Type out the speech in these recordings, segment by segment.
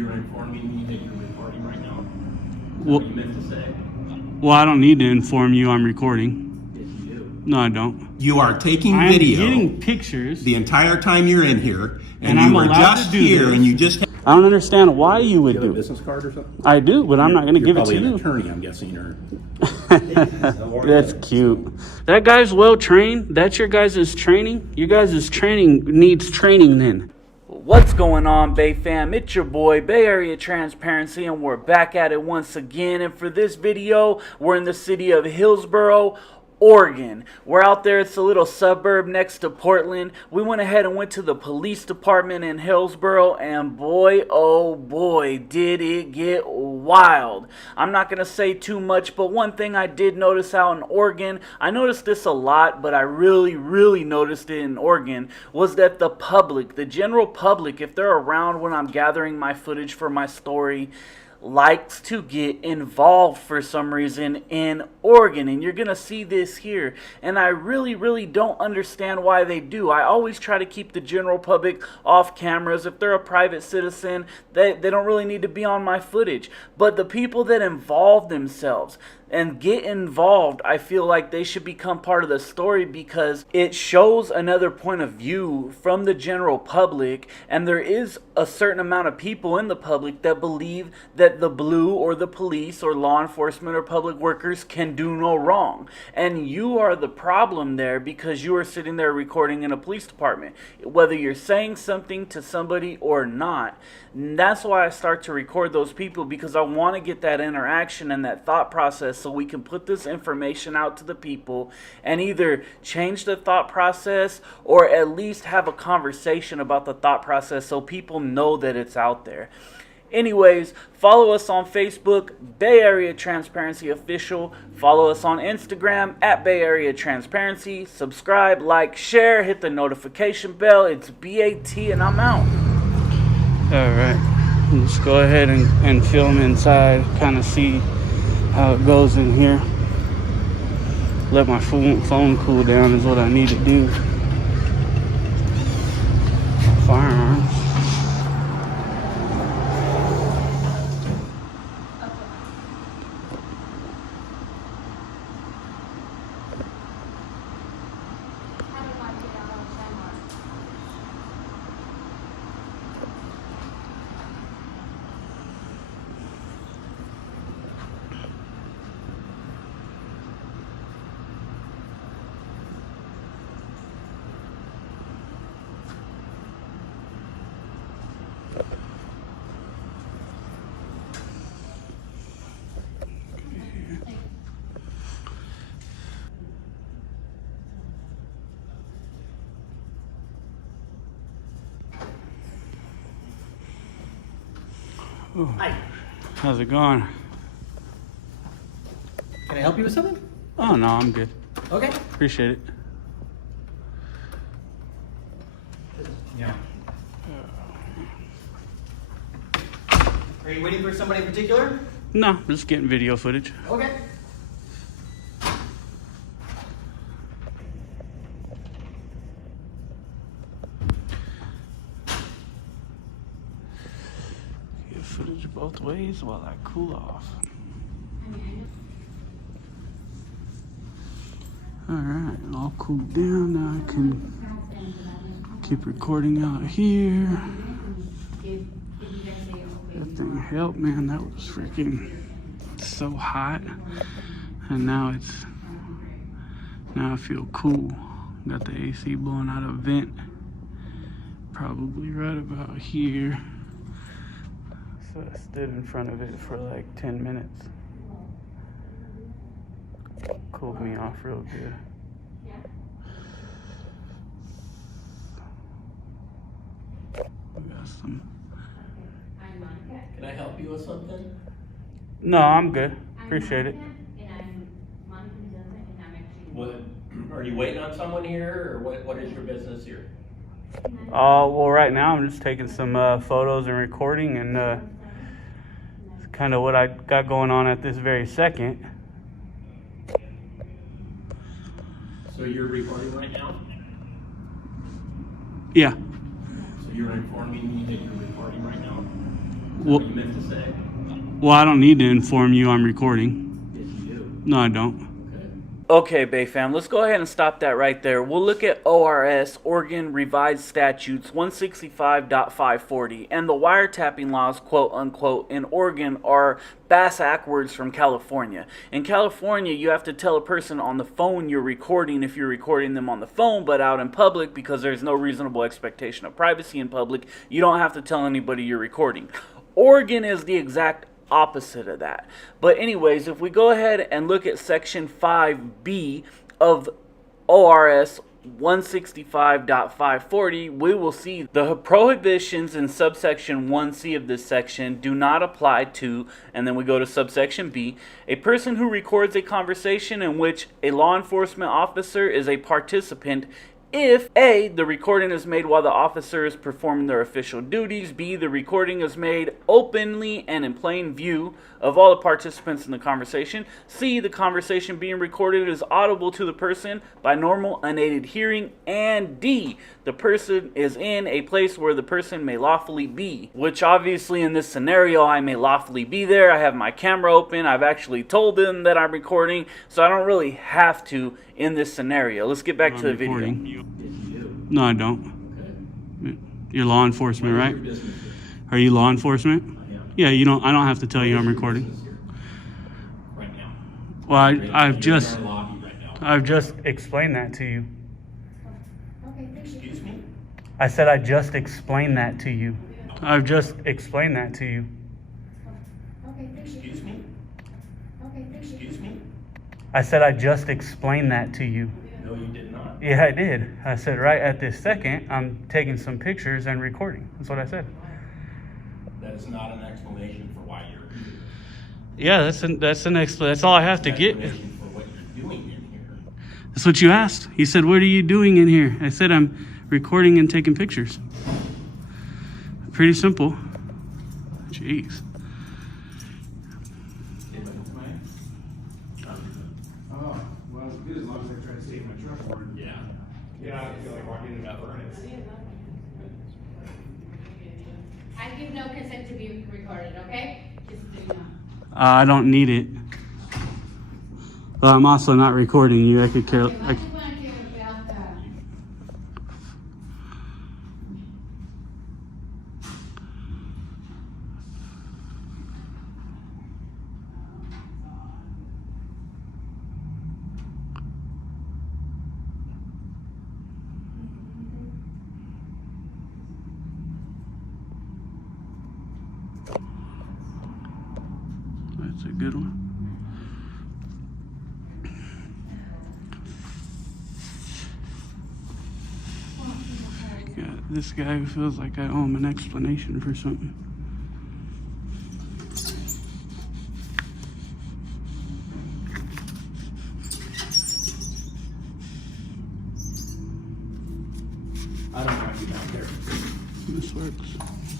you're informing me that you're recording right now? Well, What you meant to say? well, I don't need to inform you I'm recording. Yes, you do. No, I don't. You are taking I'm video getting pictures. the entire time you're in here, and I'm you were allowed just to do here, this. and you just. I don't understand why you would You have a do it. business card or something? I do, but I'm not going to give it to You're you. probably an attorney, I'm guessing, or. That's cute. That guy's well trained. That's your guys' training. Your guys' training needs training then. What's going on, Bay fam? It's your boy, Bay Area Transparency, and we're back at it once again. And for this video, we're in the city of Hillsboro, Oregon. We're out there. It's a little suburb next to Portland. We went ahead and went to the police department in Hillsboro, and boy, oh boy, did it get wild. I'm not going to say too much, but one thing I did notice out in Oregon, I noticed this a lot, but I really noticed it in Oregon, was that the public, the general public, if they're around when I'm gathering my footage for my story, likes to get involved for some reason in Oregon, and you're gonna see this here, and I really don't understand why they do. I always try to keep the general public off cameras. If they're a private citizen, they don't really need to be on my footage, but the people that involve themselves and get involved, I feel like they should become part of the story because it shows another point of view from the general public, and there is a certain amount of people in the public that believe that the blue or the police or law enforcement or public workers can do no wrong. And you are the problem there because you are sitting there recording in a police department, whether you're saying something to somebody or not. And that's why I start to record those people, because I want to get that interaction and that thought process so we can put this information out to the people and either change the thought process or at least have a conversation about the thought process so people know that it's out there. Anyways, follow us on Facebook, Bay Area Transparency Official. Follow us on Instagram at Bay Area Transparency. Subscribe, like, share, hit the notification bell. It's BAT, and I'm out. Alright, let's go ahead and film inside, kind of see how it goes in here. Let my phone cool down is what I need to do. Firearms. Hi. How's it going? Can I help you with something? Oh, no, I'm good. Okay. Appreciate it. Yeah. Are you waiting for somebody in particular? No, just getting video footage. Okay. Get footage both ways while I cool off. Alright, all cooled down. Now I can keep recording out here. That thing helped, man. That was freaking so hot. And now I feel cool. Got the AC blowing out a vent. Probably right about here. So I stood in front of it for like 10 minutes. Cooled me off real good. We got some. Can I help you with something? No, I'm good. Appreciate it. What, are you waiting on someone here, or what is your business here? Well, right now I'm just taking some photos and recording, and it's kind of what I got going on at this very second. So you're recording right now? Yeah. So you're informing me that you're recording right now? Well, What you meant to say? well, I don't need to inform you I'm recording. Yes, you do. No, I don't. Okay. Okay, Bay Fam, let's go ahead and stop that right there. We'll look at ORS, Oregon Revised Statutes 165.540, and the wiretapping laws, quote unquote, in Oregon are backwards from California. In California, you have to tell a person on the phone you're recording if you're recording them on the phone, but out in public, because there's no reasonable expectation of privacy in public, you don't have to tell anybody you're recording. Oregon is the exact opposite of that. But anyways, if we go ahead and look at section 5B of ORS 165.540, we will see the prohibitions in subsection 1C of this section do not apply to, and then we go to subsection B, a person who records a conversation in which a law enforcement officer is a participant if A, the recording is made while the officer is performing their official duties, B, the recording is made openly and in plain view of all the participants in the conversation, C, the conversation being recorded is audible to the person by normal unaided hearing, and D, the person is in a place where the person may lawfully be, which obviously in this scenario I may lawfully be there. I have my camera open, I've actually told them that I'm recording, so I don't really have to in this scenario. Let's get back to the video. Yes, you do. No, I don't. Okay. You're law enforcement, What is right? your business here? Are you law enforcement? I am. Yeah, you don't. I don't have to tell you I'm What is your recording. business here? Right now. Well, You're in I've our just lobby right now. explained that to you. Excuse me? I said I just explained that to you. I've just explained that to you. Excuse me? Excuse me? I said I just explained that to you. No, you did not. Yeah, I did. I said right at this second, I'm taking some pictures and recording. That's what I said. That is not an explanation for why you're here. Yeah, that's an explanation. That's all I have to get. Explanation for what you're doing in here. That's what you asked. He said, "What are you doing in here?" I said, "I'm recording and taking pictures." Pretty simple. Jeez. Oh, well, it's good as long as I try to stay in my truck for it. Yeah. Yeah, I feel like walking into a furnace. I give no consent to be recorded, okay? Just so you know. I don't need it. But I'm also not recording you. I could care. Okay, why do you want to hear about the... That's a good one. Got this guy who feels like I owe him an explanation for something. I don't want you back there. This works.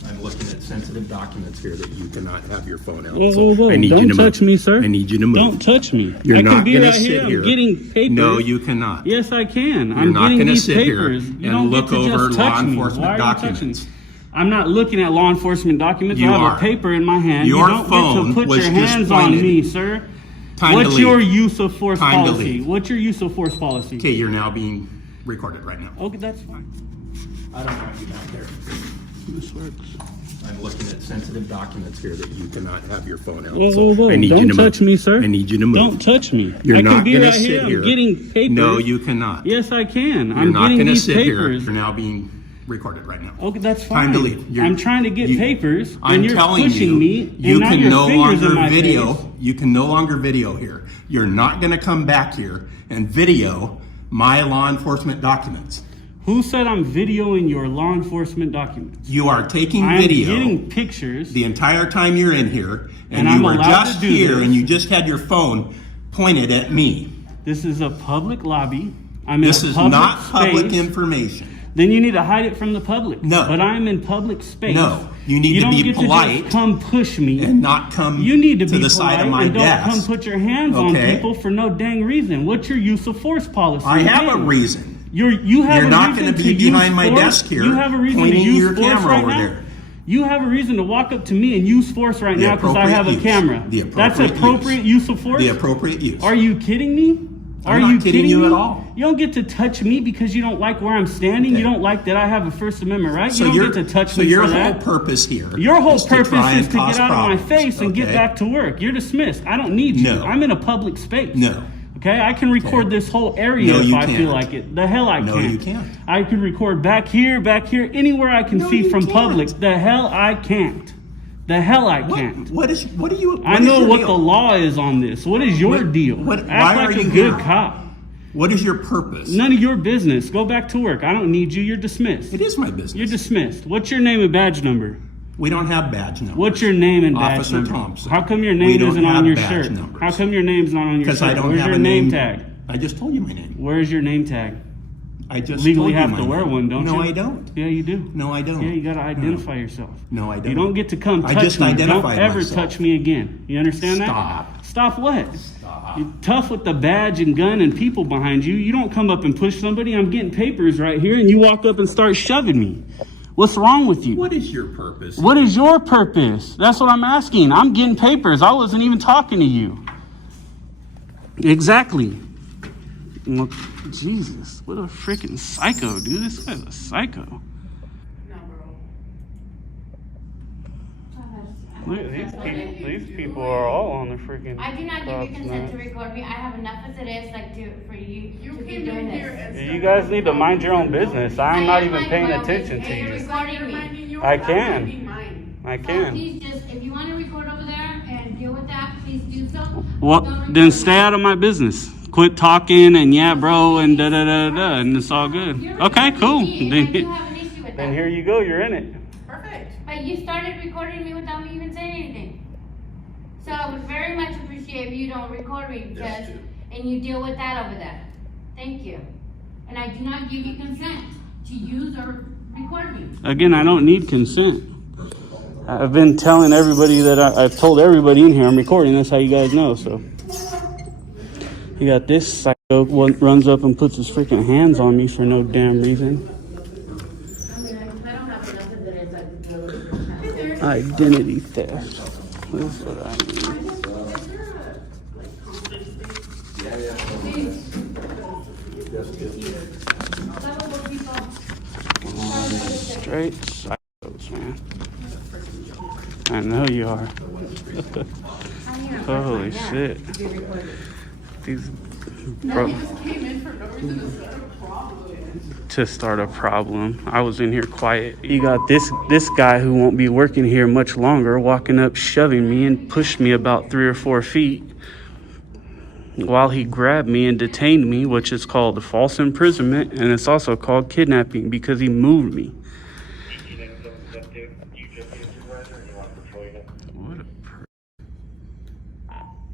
I'm looking at sensitive documents here that you cannot have your phone out. Whoa, So whoa, whoa. I need Don't you to touch move. me, sir. I need you to move. Don't touch me. You're I not can be gonna right sit here. here. I'm getting papers. No, you cannot. Yes, I can. You're I'm not getting gonna these sit here papers. You and don't look get to over just law touch me. enforcement Why are you touching documents. me? I'm not looking at law enforcement documents. You I have are. a paper in my hand. Your you don't phone get to put was your just hands on pointed. me, sir. Time to What's leave. your use of force Time to policy? leave. What's your use of force policy? Okay, you're now being recorded right now. Okay, that's fine. I don't want you back there. This works. I'm looking at sensitive documents here that you cannot have your phone out. Whoa, So whoa, whoa. I need Don't you to touch move. me, sir. I need you to move. Don't touch me. You're I can not be gonna right sit here. here. I'm getting papers. No, you cannot. Yes, I can. You're I'm not getting gonna these sit papers. here. You're now being recorded right now. Okay, that's fine. Time to leave. I'm trying to get papers, I'm and you're telling pushing you, me, and you now can your no fingers in longer my video. face. You can no longer video here. You're not going to come back here and video my law enforcement documents. Who said I'm videoing your law enforcement documents? You are taking I'm video getting pictures. the entire time you're in here, and I'm you were allowed just to do here, this. and you just had your phone pointed at me. This is a public lobby. I'm This in a is public not public space. information. Then you need to hide it from the public. No. But I'm in public space. No. You need to don't be get polite To just come push me. And not come You need to be the side polite of my and don't desk. come put your hands on Okay. people for no dang reason. What's your use of force policy? I have a Again, reason. You have You're a not reason going to to be behind use my force? desk here You have a reason to pointing use your force camera right over now? there. You have a reason to walk up to me and use force right now because I have a camera. That's appropriate use of force? The appropriate use. Are you kidding me? Are I'm not you kidding you at all. You don't get to touch me because you don't like where I'm standing. Okay. You don't like that I have a First Amendment right. So you don't get to touch me your for whole that. purpose here. Your whole is to purpose try is and to cause get out of my problems, face and get okay? back to work. You're dismissed. I don't need you. No. I'm in a public space. No. Okay, I can record this whole area No, if you I feel can't. like it. The hell I No, can't. you can't. I could record back here, anywhere I can No, see you from can't. public. The hell I can't. The hell I can't. What are you? I know what the law is on this. What is your deal? why Act are like a you good here? cop. What is your purpose? None of your business. Go back to work. I don't need you. You're dismissed. It is my business. You're dismissed. What's your name and badge number? We don't have badge numbers. What's your name and badge Officer number? Thompson. How come your We name don't isn't on have your badge shirt? numbers. How come your name's not on your Because shirt? I don't Where's have your a name name tag? I just told you my name. Where's your name tag? I just Legally told you have my to wear name. one, don't you? No, I don't. Yeah, you do. No, I don't. Yeah, you got to identify yourself. No, I don't. You don't get to come I touch just me. Don't identified ever myself. touch me again. You understand that? Stop. Stop what? You're tough with the badge and gun and people behind you. You don't come up and push somebody. I'm getting papers right here, and you walk up and start shoving me. What's wrong with you? What is your purpose? What is your purpose? That's what I'm asking. I'm getting papers. I wasn't even talking to you. Exactly. Well, Jesus, what a freaking psycho, dude. This guy's a psycho. Look, these people are all on the freaking. I do not give you consent to record me. I have enough as it is, like, for you to be doing this. You guys need to mind your own business. I'm not even paying my own attention to business. You're you. recording me. I can. I So can. please just, if you want to record over there and deal with that, please do so. Well, Don't then record stay me. out of my business. Quit talking and yeah, bro, and da da da da, and it's all good. You're Okay, recording cool. me, and I do have an issue with Then that. here you go. You're in it. But you started recording me without me even saying anything. So I would very much appreciate if you don't record me because, and you deal with that over there. Thank you. And I do not give you consent to use or record me. Again, I don't need consent. I've been telling everybody that I've told everybody in here I'm recording. That's how you guys know. So you got this psycho one runs up and puts his freaking hands on me for no damn reason. I don't have enough of it as Identity theft. That's what I mean. Straight psychos, man. I know you are. Holy shit. These bro, to start a problem. I was in here quiet. You got this guy who won't be working here much longer walking up shoving me and pushed me about 3 or 4 feet while he grabbed me and detained me, which is called false imprisonment, and it's also called kidnapping because he moved me. What a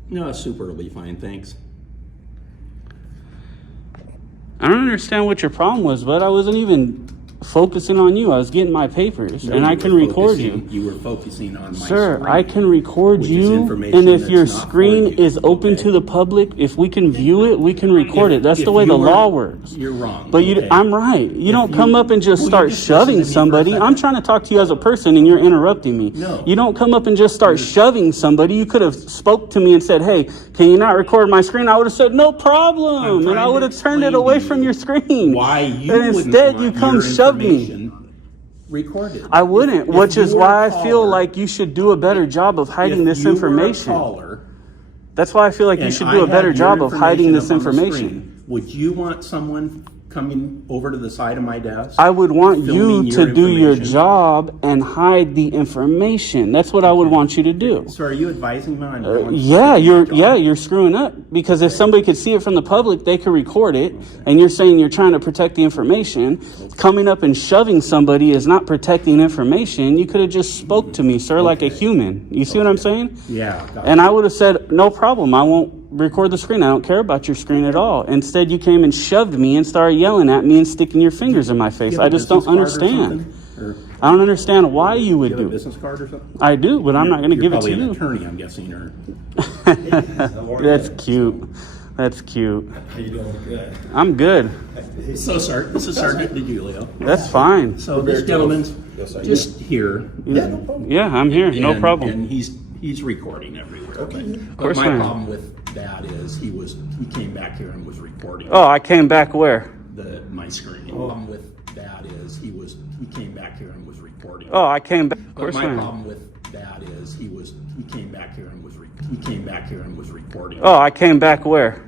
No, super will be fine, thanks. I don't understand what your problem was, but I wasn't even focusing on you. I was getting my papers, No, and I you can were record focusing- you. You were focusing on my Sir, screen, I can record which is you, information and if that's your not for screen you, is open okay? to the public, if we can view it, we can record it. That's If the way you the were- law works. You're wrong. But okay? I'm right. You don't you- come up and just Will you start just listen shoving to me for a somebody. second? I'm trying to talk to you as a person, and you're interrupting me. No. You don't come up and just start shoving somebody. You could have spoke to me and said, "Hey, can you not record my screen?" I would have said, "No problem," I'm and I trying would to have turned it explain away to from you your screen. Why you And wouldn't instead, want you come your shove me. information recorded. I wouldn't, If which you is were why a I feel caller- like you should do a better job of hiding if this you were a information. caller, That's why I feel like you and should I do a had better your job of hiding this up on the information. screen, would you want someone coming over to the side of my desk? I would want you filming to your do your information? job and hide the information. That's what I would want you to do. So are you advising me on going Yeah, to your job? you're screwing up because if somebody could see it from the public, they could record it. And you're saying you're trying to protect the information. Coming up and shoving somebody is not protecting information. You could have just spoke to me, sir, like a human. You see what I'm saying? Yeah. gotcha. And I would have said, no problem. I won't record the screen. I don't care about your screen at all. Instead, you came and shoved me and started yelling at me and sticking your fingers in my face. You have I a just don't business card or understand. something? Or I don't understand why you you would have a do it. business card or something? I do, but I'm not going to You're give it to probably an you. attorney, I'm guessing, or That's cute. That's cute. How you doing? Good. I'm good. So, sir, this is Sergeant DeGiulio. That's fine. So this gentleman's Yes, I just here. Yeah, no problem. Yeah, I'm here. No and- problem. And he's recording everywhere. Okay. But course my I am. problem with that is he came back here and was recording Oh, I came back where? my screen. Problem with that is he came back here and was recording. Oh, I came back. Of But course my I am. problem with that is he came back here and was recording Oh, I came back where?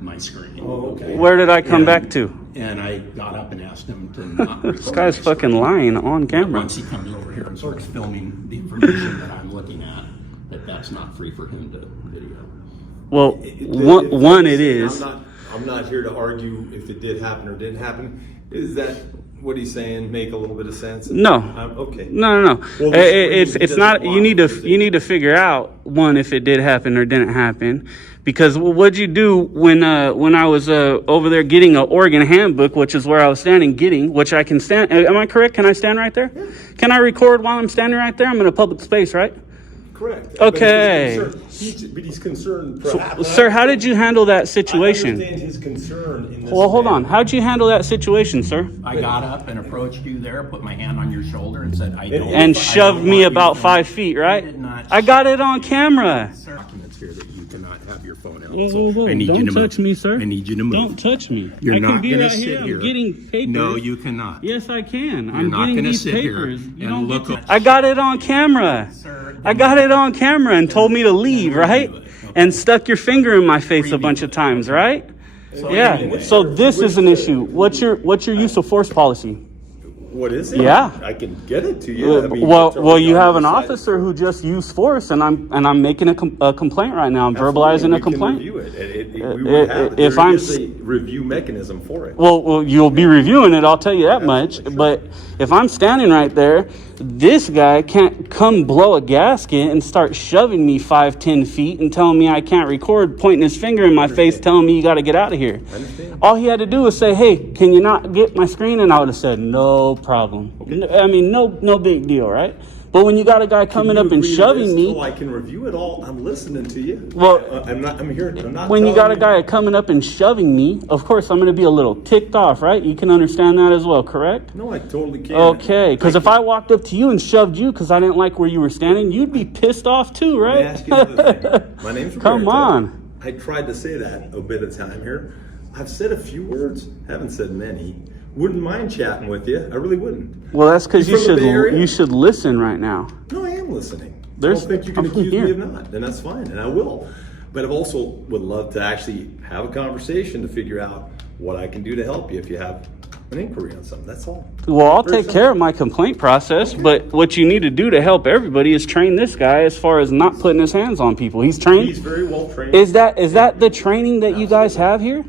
my screen. okay. Where did I come back to? And I got up and asked him to not record This guy's my fucking screen. lying on camera. Once he comes over here and starts filming the information that I'm looking at, that's not free for him to video. Well, one it is. I'm not here to argue if it did happen or didn't happen. Is that what he's saying make a little bit of sense? No. Okay. No. Well, It's not. You need to figure out one if it did happen or didn't happen, because what'd you do when I was over there getting an Oregon handbook, which is where I was standing getting, which I can stand. Am I correct? Can I stand right there? Yeah. Can I record while I'm standing right there? I'm in a public space, right? Correct. Okay. But he's concerned. Perhaps. Sir, how did you handle that I situation? understand his concern in this. Well, hold on. manner. How'd you handle that situation, sir? I got up and approached you there, put my hand on your shoulder and said, I don't. And I shoved don't me want you about to- 5 feet, right? You did not I got it on camera. Documents here that you cannot have your phone out. Whoa. I need Don't you to touch move. me, sir. I need you to move. Don't touch me. You're I not can be gonna right sit here. here. I'm getting papers. No, you cannot. Yes, I can. You're I'm not getting gonna these sit here papers. You and don't look get up- to- I got it on camera. Sir, I got it on camera and told me to leave, right? do it. Okay. And stuck your finger in my face a bunch of times, right? Yeah. So this is an issue. What's your use of force policy? What is it? Yeah. I can get it to you. I mean, Well, totally you have an undecided. officer who just used force, and I'm making a complaint right now. I'm Absolutely, verbalizing a we can complaint. review it. We would have it. if There I'm is a review mechanism for it. Well, you'll be reviewing it, I'll tell you that much. Absolutely, sure. But if I'm standing right there, this guy can't come blow a gasket and start shoving me 5-10 feet and telling me I can't record, pointing his finger in my face, telling me you got to get out of here. I understand. All he had to do was say, "Hey, can you not get my screen?" And I would have said, "No problem." I mean, no big deal, right? But when you got a guy coming up and shoving me, I can review it all. I'm listening to you. Well, I'm here. I'm not. when you got a telling guy coming up and shoving me, of course I'm going to be a little ticked off, right? You can understand that as well, correct? No, I totally can. Okay, because if I walked up to you and shoved you because I didn't like where you were standing, you'd be pissed off too, Let me right? ask you another thing. My name's Come Roberto. on. I tried to say that a bit of time here. I've said a few words. Haven't said many. Wouldn't mind chatting with you. I really wouldn't. Well, that's because You from the Bay Area? you should listen right now. No, I am listening. There's- I don't think you can I'm from accuse me here. of not, and that's fine, and I will. But I also would love to actually have a conversation to figure out what I can do to help you if you have an inquiry on something. That's all. Well, I'll Very take care of my complaint process, but what you need to do to help everybody is train this guy as far as not putting his hands on people. He's trained. He's very well trained. Is that the training that you guys have here?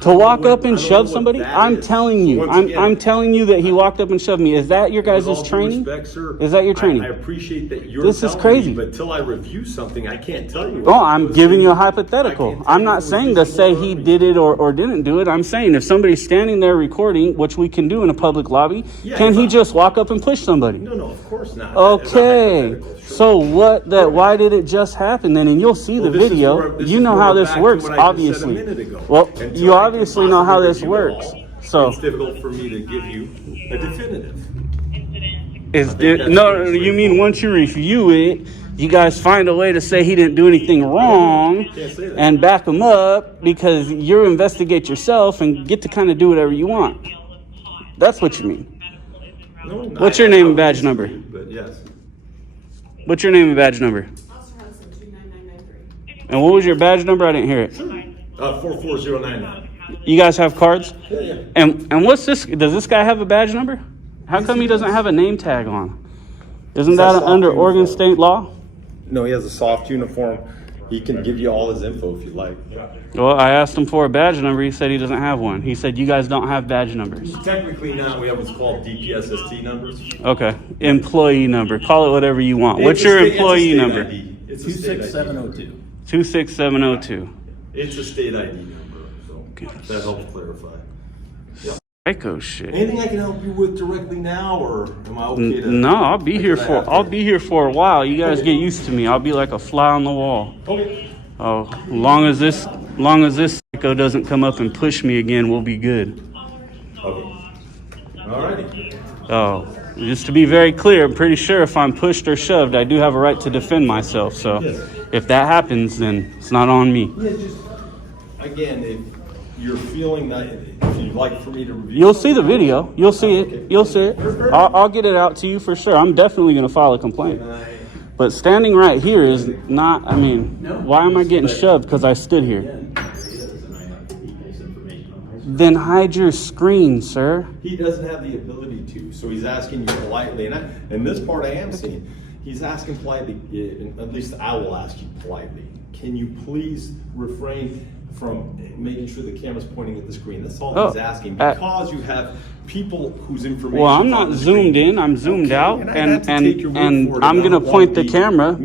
To walk up and I don't know shove what somebody? that I'm is. telling you. Once I'm again- telling you that he walked up and shoved me. Is that your With all guys' due training? respect, sir, Is that your training? I appreciate that you're This is telling crazy. me, but till I review something, I can't tell you. Oh, I'm giving you a I hypothetical. can't tell I'm you not if it was saying to say reasonable he or not. did it or didn't do it. I'm saying if somebody's standing there recording, which we can do in a public lobby, Yeah, can he if I- just walk up and push somebody? No, of course not. Okay. That's a hypothetical, sure. So why did it just happen then? And you'll see Well, the this is video. where- this You is know where how we're this back to works, what I just said a obviously. minute ago. Well, Until you I can obviously know how possibly this review it works. all, So it's difficult for me to give you a definitive. is think it, that's no, pretty you mean straightforward. once you review it, you guys find a way to say he didn't do anything wrong Can't say that. and back him up because you investigate yourself and get to kind of do whatever you want. That's what you mean. No, What's your name and badge number? But yes. What's your name and badge number? Officer Hudson, 29993. And what was your badge number? I didn't hear it. 44099. You guys have cards? Yeah. And what's this? Does this guy have a badge number? How come he doesn't have a name tag on? Isn't That's that soft under Oregon uniform. state law? No, he has a soft uniform. He can give you all his info if you like. Well, I asked him for a badge number. He said he doesn't have one. He said you guys don't have badge numbers. Technically not. We have what's called DPSST numbers. Okay. Employee number. Call it whatever you want. What's It's a your state- it's a employee state number? ID. It's a state ID. 26702. 26702. It's a state ID number, so that helps clarify. Psycho shit. Anything I can help you with directly now, or am I okay to? No, I'll be here Because I for have to- I'll be here for a while. You guys get used to me. I'll be like a fly on the wall. Okay. Oh, long as this Long as this psycho doesn't come up and push me again, we'll be good. Okay. Alrighty. Oh, just to be very clear, I'm pretty sure if I'm pushed or shoved, I do have a right to defend myself. So if that happens, then it's not on me. Yeah, just, again, if you're feeling that, if you'd like for me to review. You'll see the video. You'll see it. You'll see it. I'll get it out to you for sure. I'm definitely going to file a complaint. But standing right here is not, I mean, why am I getting shoved because I stood here? Then hide your screen, sir. He doesn't have the ability to, so he's asking you politely, and this part I am seeing. He's asking politely, at least I will ask you politely, can you please refrain from making sure the camera's pointing at the screen? That's all he's asking, because you have people whose information. Well, I'm not zoomed in. I'm zoomed out, and I'm gonna point the camera.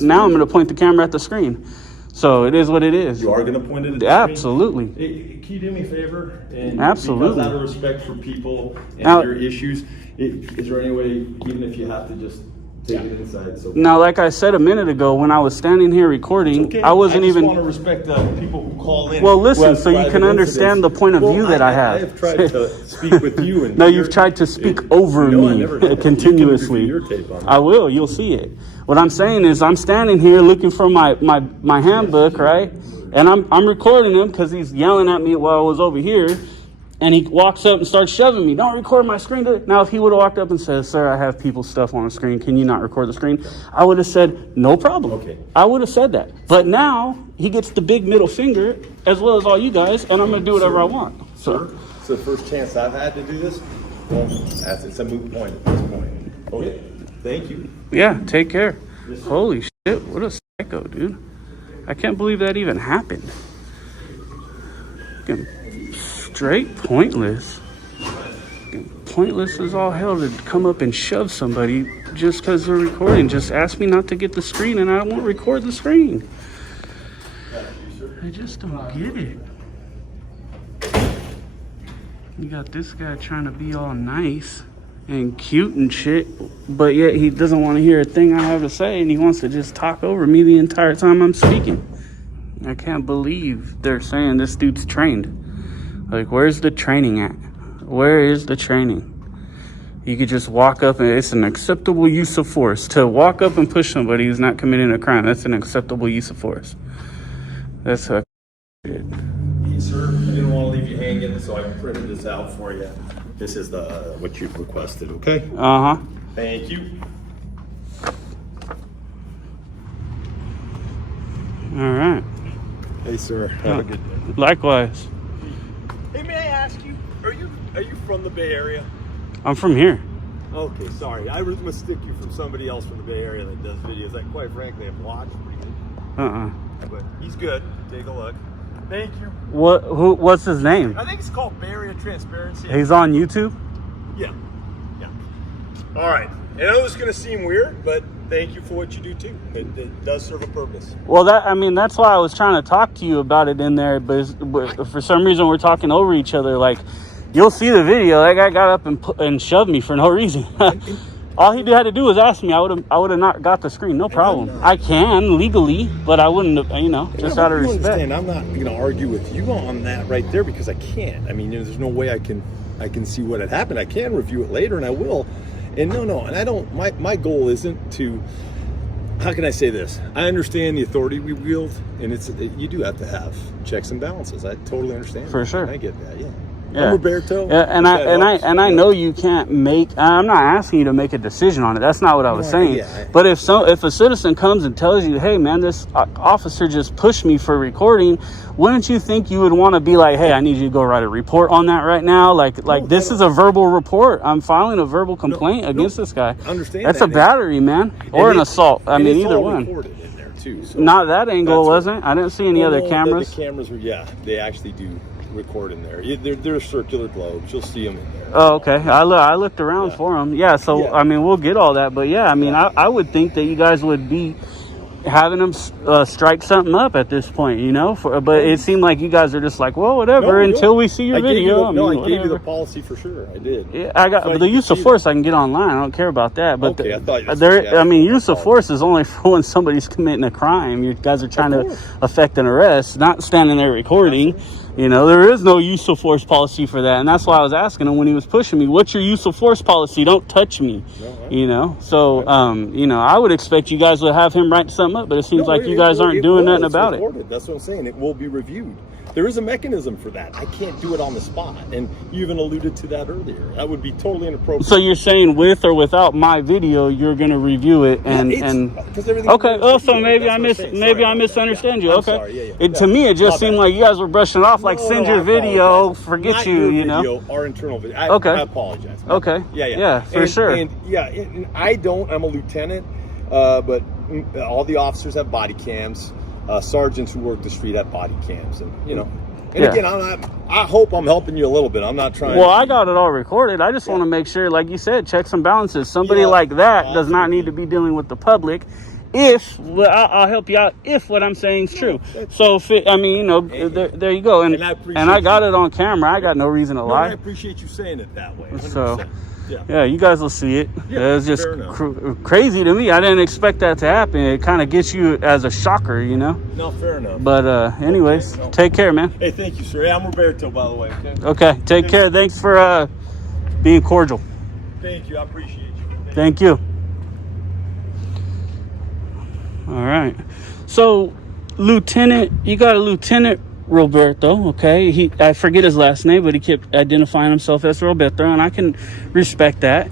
Now I'm gonna point the camera at the screen. So it is what it is. You are going to point it at the Absolutely. screen? Hey, can you do me a favor? And Absolutely. Because out of respect for people and Now, their issues, is there any way, even if you have to just take it inside? So now, like I said a minute ago, when I was standing here recording, okay. I wasn't I just even. want to respect the people who call in. Well, who listen, have so you private can understand incidents. the point of view that I I have. have tried to speak with you. And No, you've tried to speak over No, I me never did. continuously. You can review your tape on that. I will. You'll see it. What I'm saying is, I'm standing here looking for my handbook, right? And I'm recording him because he's yelling at me while I was over here. And he walks up and starts shoving me. Don't record my screen. Now, if he would have walked up and said, sir, I have people's stuff on the screen. Can you not record the screen? I would have said, no problem. Okay. I would have said that. But now he gets the big middle finger, as well as all you guys, and I'm going to do whatever I want. Sir, it's the first chance I've had to do this. Well, it's a moot point at this point. Okay. Thank you. Yeah, take care. Holy shit, what a psycho, dude. I can't believe that even happened. Fucking straight pointless. Fucking pointless as all hell to come up and shove somebody just because they're recording. Just ask me not to get the screen and I won't record the screen. I just don't get it. You got this guy trying to be all nice and cute and shit, but yet he doesn't want to hear a thing I have to say, and he wants to just talk over me the entire time I'm speaking. I can't believe they're saying this dude's trained. Like, where's the training at? Where is the training? You could just walk up and it's an acceptable use of force. To walk up and push somebody who's not committing a crime, that's an acceptable use of force. That's a shit. Hey, sir, I didn't want to leave you hanging, so I printed this out for you. This is what you've requested, okay? Uh-huh. Thank you. All right. Hey, sir. Have a good day. Likewise. Hey, may I ask you, are you from the Bay Area? I'm from here. Okay, sorry. I mistook you from somebody else from the Bay Area that does videos that, quite frankly, I've watched pretty good. Uh-uh. But he's good. Take a look. Thank you. What's his name? I think it's called Bay Area Transparency. He's on YouTube? Yeah. Yeah. All right. I know this is going to seem weird, but thank you for what you do, too. It does serve a purpose. Well, that's why I was trying to talk to you about it in there, but for some reason we're talking over each other. Like, you'll see the video. That guy got up and shoved me for no reason. All he had to do was ask me. I would have not got the screen. No problem. I can legally, but I wouldn't have, just out of respect. Understand, I'm not going to argue with you on that right there because I can't. I mean, there's no way I can see what had happened. I can review it later, and I will. And no, and I don't. My goal isn't to. How can I say this? I understand the authority we wield, and you do have to have checks and balances. I totally understand. For sure. I get that. Yeah. Yeah. Roberto. Yeah, and I know you can't make. I'm not asking you to make a decision on it. That's not what I was saying. Yeah, but if a citizen comes and tells you, "Hey, man, this officer just pushed me for recording," wouldn't you think you would want to be like, "Hey, I need you to go write a report on that right now"? This is a verbal report. I'm filing a verbal complaint against this guy. Understand? That's a battery, man, or an assault. I mean, either one. Recorded in there too. So Not that angle, wasn't. I didn't see any other cameras. The cameras are. Yeah, they actually do record in there. They're circular globes. You'll see them in there. Oh, okay. I looked around for them. Yeah, so, Yeah. I mean, we'll get all that. But, yeah, I mean, I would think that you guys would be having him strike something up at this point, you know. But it seemed like you guys are just like, well, whatever, until we see your video. I gave you the policy for sure. I did. Yeah, I got the use of force. I can get online. I don't care about that. But okay, I thought I mean, use of force is only for when somebody's committing a crime. You guys are trying to effect an arrest, not standing there recording. You know, there is no use of force policy for that. And that's why I was asking him when he was pushing me, what's your use of force policy? Don't touch me. You know, so, you know, I would expect you guys would have him write something up, but it seems like you guys aren't doing nothing about it. That's what I'm saying. It will be reviewed. There is a mechanism for that. I can't do it on the spot. And you even alluded to that earlier. That would be totally inappropriate. So you're saying with or without my video, you're going to review it okay. Oh, so maybe I misunderstand you. Okay. To me, it just seemed like you guys were brushing it off, like send your video, forget you, you know. Our internal video. I apologize. Okay. Yeah, for sure. And I'm a lieutenant, but all the officers have body cams. Sergeants who work the street have body cams, and you know. And again, I hope I'm helping you a little bit. I'm not trying. Well, I got it all recorded. I just want to make sure, like you said, checks and balances. Somebody like that does not need to be dealing with the public. I'll help you out if what I'm saying is true. So, there you go. And I got it on camera. I got no reason to lie. I appreciate you saying it that way. 100%. So. Yeah, you guys will see it. It's just crazy to me. I didn't expect that to happen. It kind of gets you as a shocker, you know? No, fair enough. But anyways, take care, man. Hey, thank you, sir. Hey, I'm Roberto, by the way. Okay, take care. Thanks for being cordial. Thank you. I appreciate you. Thank you. All right. So, you got a Lieutenant Roberto, okay? I forget his last name, but he kept identifying himself as Roberto, and I can respect that.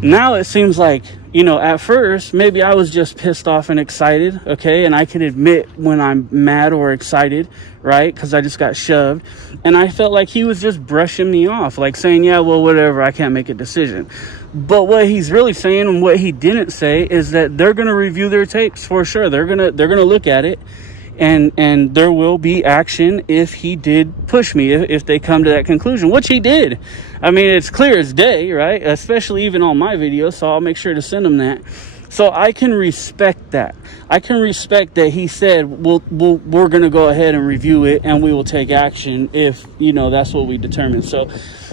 Now it seems like, you know, at first, maybe I was just pissed off and excited, okay? And I can admit when I'm mad or excited, right? Because I just got shoved. And I felt like he was just brushing me off, like saying, yeah, well, whatever, I can't make a decision. But what he's really saying and what he didn't say is that they're going to review their tapes for sure. They're going to look at it. And there will be action if he did push me, if they come to that conclusion, which he did. I mean, it's clear as day, right? Especially even on my videos, so I'll make sure to send him that. So I can respect that. I can respect that he said, we're going to go ahead and review it, and we will take action if, you know, that's what we determine. So,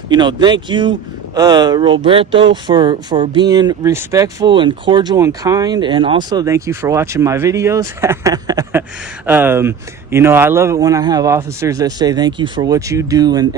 you know, thank you, Roberto, for being respectful and cordial and kind, and also thank you for watching my videos. You know, I love it when I have officers that say thank you for what you do, and